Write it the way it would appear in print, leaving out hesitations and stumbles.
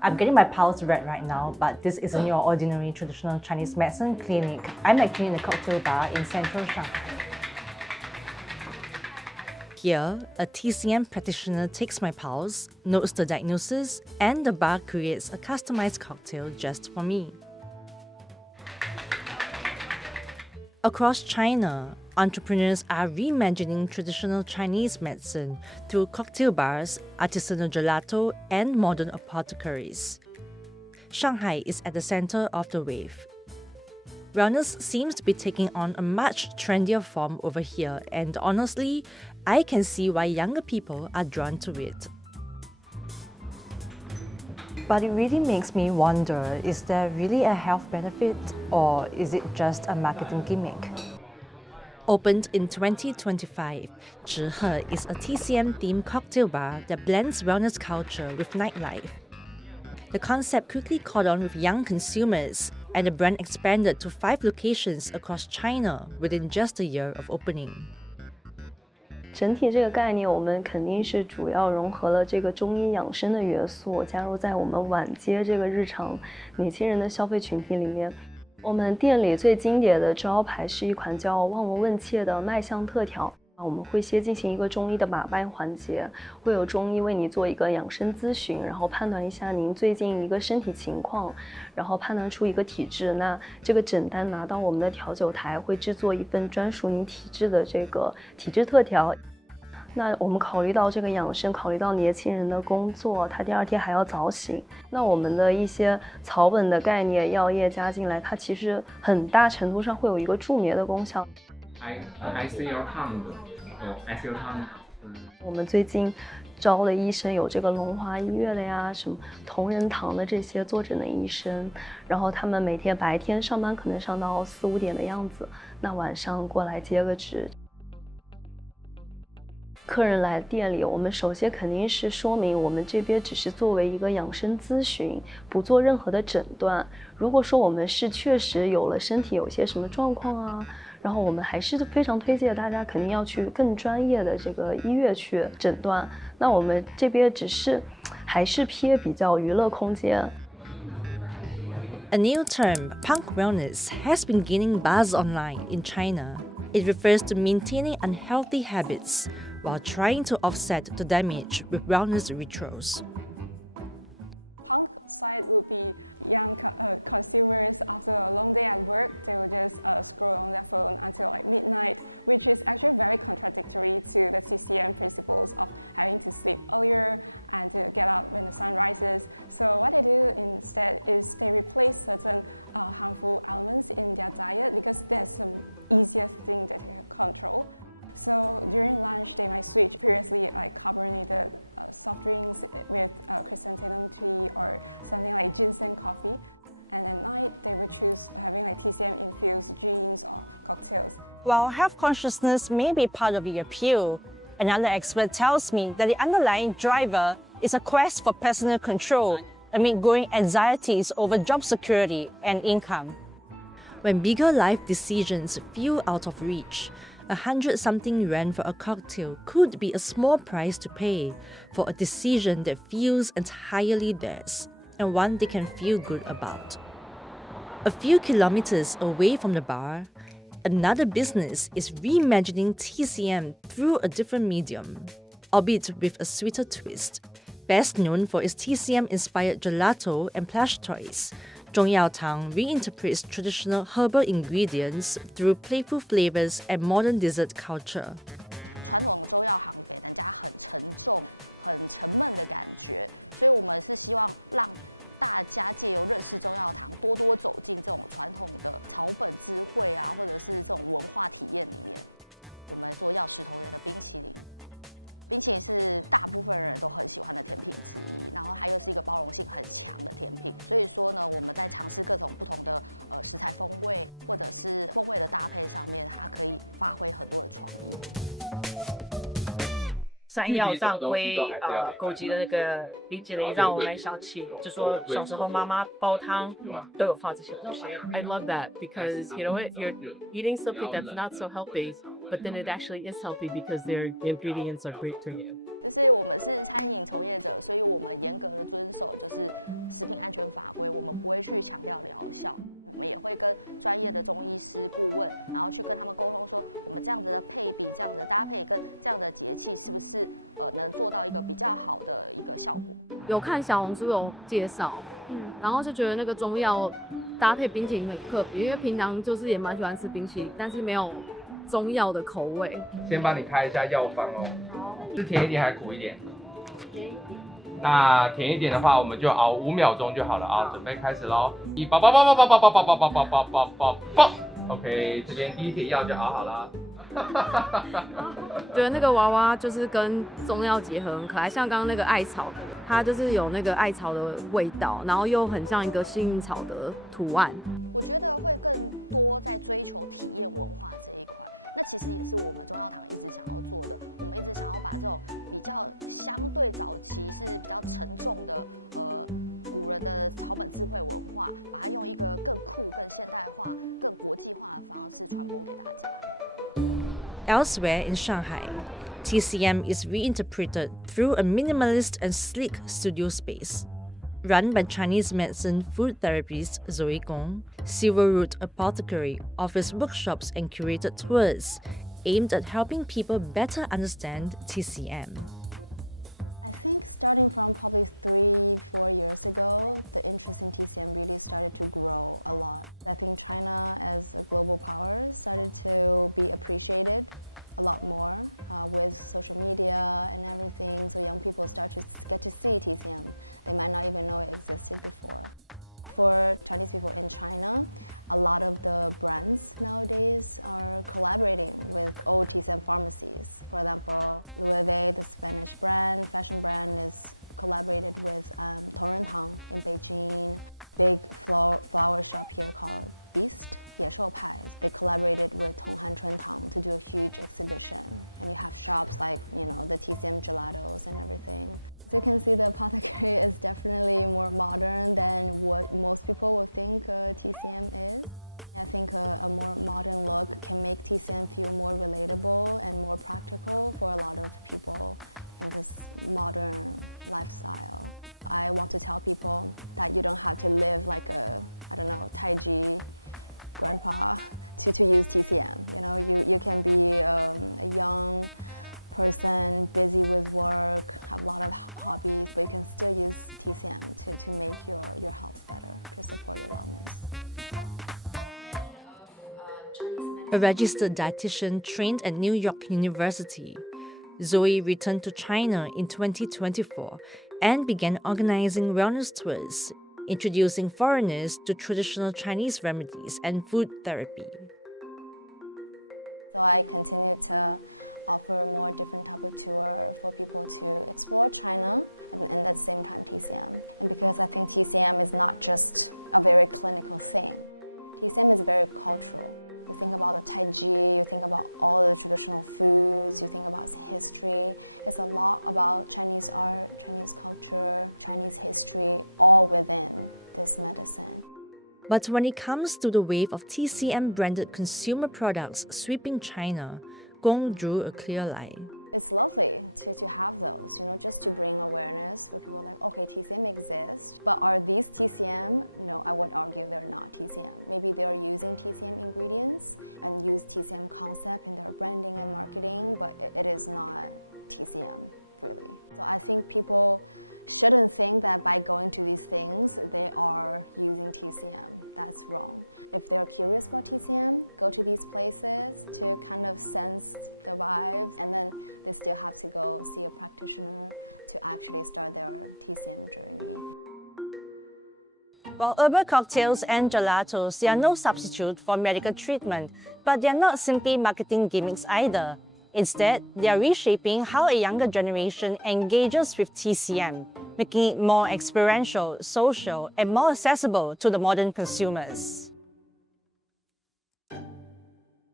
I'm getting my pulse read right now, but this isn't your ordinary traditional Chinese medicine clinic. I'm actually in a cocktail bar in central Shanghai. Here, a TCM practitioner takes my pulse, notes the diagnosis, and the bar creates a customized cocktail just for me. Across China, entrepreneurs are reimagining traditional Chinese medicine through cocktail bars, artisanal gelato, and modern apothecaries. Shanghai is at the center of the wave. Wellness seems to be taking on a much trendier form over here, and honestly, I can see why younger people are drawn to it. But it really makes me wonder, is there really a health benefit, or is it just a marketing gimmick? Opened in 2025, Zhihe is a TCM-themed cocktail bar that blends wellness culture with nightlife. The concept quickly caught on with young consumers, and the brand expanded to 5 locations across China within just a year of opening. 整体这个概念，我们肯定是主要融合了这个中医养生的元素，加入在我们晚街这个日常年轻人的消费群体里面。我们店里最经典的招牌是一款叫望闻问切的麦香特调。我们会先进行一个中医的把脉环节，会有中医为你做一个养生咨询，然后判断一下您最近一个身体情况，然后判断出一个体质。那这个诊单拿到我们的调酒台，会制作一份专属您体质的这个体质特调。那我们考虑到这个养生，考虑到年轻人的工作，他第2天还要早醒，那我们的一些草本的概念、药液加进来，它其实很大程度上会有一个助眠的功效。I see your tongue. I see your tongue. 我们最近招了医生，有这个龙华医院的呀，什么同仁堂的这些坐诊的医生，然后他们每天白天上班可能上到4、5点的样子，那晚上过来接个值。客人来店里，我们首先肯定是说明我们这边只是作为一个养生咨询，不做任何的诊断。如果说我们是确实有了身体有些什么状况啊，然后我们还是非常推荐大家肯定要去更专业的这个医院去诊断。那我们这边只是还是偏比较娱乐空间。A new term, punk wellness, has been gaining buzz online in China. It refers to maintaining unhealthy habits while trying to offset the damage with wellness rituals. Punk side would be young consumers after a long day at work, they will just scroll on their phone until like midnight, which is actually very contradictory to the TCM principles of having to sleep earlier and to get up when the sun rises. So what they do instead is they replace certain harmful elements in their diet because that's the easiest thing that they can control. So during lunch, they might switch previously like carbonated soft drinks with chrysanthemum tea or something like ginseng coffee. And at night, they would choose having like TCM-infused gins or cocktails. While health consciousness may be part of the appeal, another expert tells me that the underlying driver is a quest for personal control amid growing anxieties over job security and income. When bigger life decisions feel out of reach, 100-something yuan for a cocktail could be a small price to pay for a decision that feels entirely theirs, and one they can feel good about. A few kilometers away from the bar, another business is reimagining TCM through a different medium, albeit with a sweeter twist. Best known for its TCM-inspired gelato and plush toys, 中药堂 reinterprets traditional herbal ingredients through playful flavors and modern dessert culture. 传统的中药行给人家很沉重、很沉闷的感觉，所以我们是希望让大家借由认识中药堂，多多走进这种传统的草本智慧啊，或者是这种文化体验里面。我们做药食同源的冰淇淋。冰淇淋是大部分人都很喜欢的甜品之一，然后它又是一个包容性很强的甜品，所以说呢，我们在尝试各种不同的食材风味或者是风味的搭配上面，它可以发挥很多的创意。山药上龟枸杞的那个冰淇淋，让我们想起，就说小时候妈妈煲汤都有放这些东西。I love that because you know what, you're eating something that's not so healthy, but then it actually is healthy because their ingredients are great for you. 就是我们是餐饮从业者，所以我们严格的遵守就是食品安全法规，我们不会去强调疗效。我们也会跟专业的中医师顾问，然后去跟他们沟通说，我们这样子的配比、这样的搭配跟这样的节气，是不是能做到一个比较好的一个效果？有看小红书有介绍，然后就觉得那个中药搭配冰淇淋很特别，因为平常就是也蛮喜欢吃冰淇淋，但是没有中药的口味。先帮你开一下药方哦。是甜一点还是苦一点？甜一点。那甜一点的话，我们就熬5秒钟就好了啊！准备开始喽！爆爆爆爆爆爆爆爆爆爆爆爆爆爆 ！OK， 这边第一帖药就熬好了。觉得那个娃娃就是跟中药结合很可爱，像刚刚那个艾草，它就是有那个艾草的味道，然后又很像一个幸运草的图案。我觉得会更多在追求体验文化这一块，那其实也是我们中药堂一直想要做的。我们一直想要把这种比较相对早期是比较沉重的古人的草本智慧文化，把它用一个更酷、更现代化、更国际化的方式传播给大家。Elsewhere in Shanghai, TCM is reinterpreted through a minimalist and sleek studio space. Run by Chinese medicine food therapist Zoe Gong, Silver Root Apothecary offers workshops and curated tours aimed at helping people better understand TCM. I think starting from probably 3-4 years ago, the interest in TCM really started to grow a lot. I think China as a global power started to be appreciated a lot more with social media and everything, so young people start to get to see TCM. They might not even know it existed before. For Chinese people in China, a lot of the brands nowadays are collaborating with old TCM pharmacies. For example, Louis Vuitton, the Spanish brand, fashion brand, is collaborated with Tang in Beijing. Big flower shop here called Beast, 野兽派. They collaborated with Tonghan Chuntang to do a huge exhibition. And you have shops like, you know, the TCM gelatos and everything. As you can see, the apothecary is definitely more modern than what most people will think TCM is. I think a more modern look can make TCM feel more relatable and more practical for a lot of people in this modern lifestyle. I want to tell people that you don't have to live like a, I don't know, Taiji grandpa to use TCM. You know, you can be a young person, busy with work, have a lot of hobbies, but you can still use TCM to make your health better, to support your wellness. A registered dietitian trained at New York University, Zoe returned to China in 2024 and began organizing wellness tours, introducing foreigners to traditional Chinese remedies and food therapy. So I continue to offer more different type of tour for people to explore China and at the same time TCM. And because I think TCM is not just a very clinical thing, TCM is very cultural. You think about the Taiji, you think about all the traditional foods, you think about its history. It's a lot about Chinese art, Chinese culture, Chinese history, all within this medicine. But when it comes to the wave of TCM-branded consumer products sweeping China, Gong drew a clear line. It's lovely to have those, you know, just to bring awareness for people like, okay, TCM exists, but are these TCM? No, I would argue they're not TCM. Maybe they're using TCM ingredients and use TCM concept in their branding and marketing, but it is not TCM, really. So I think people shouldn't think that by going to these things, they are using TCM. That's wrong. If they're curious about TCM, go to these places to kind of sense the vibes, and then they still have to go see a practitioner to actually start their TCM journey. While herbal cocktails and gelatos, they are no substitute for medical treatment, but they are not simply marketing gimmicks either. Instead, they are reshaping how a younger generation engages with TCM, making it more experiential, social, and more accessible to the modern consumers.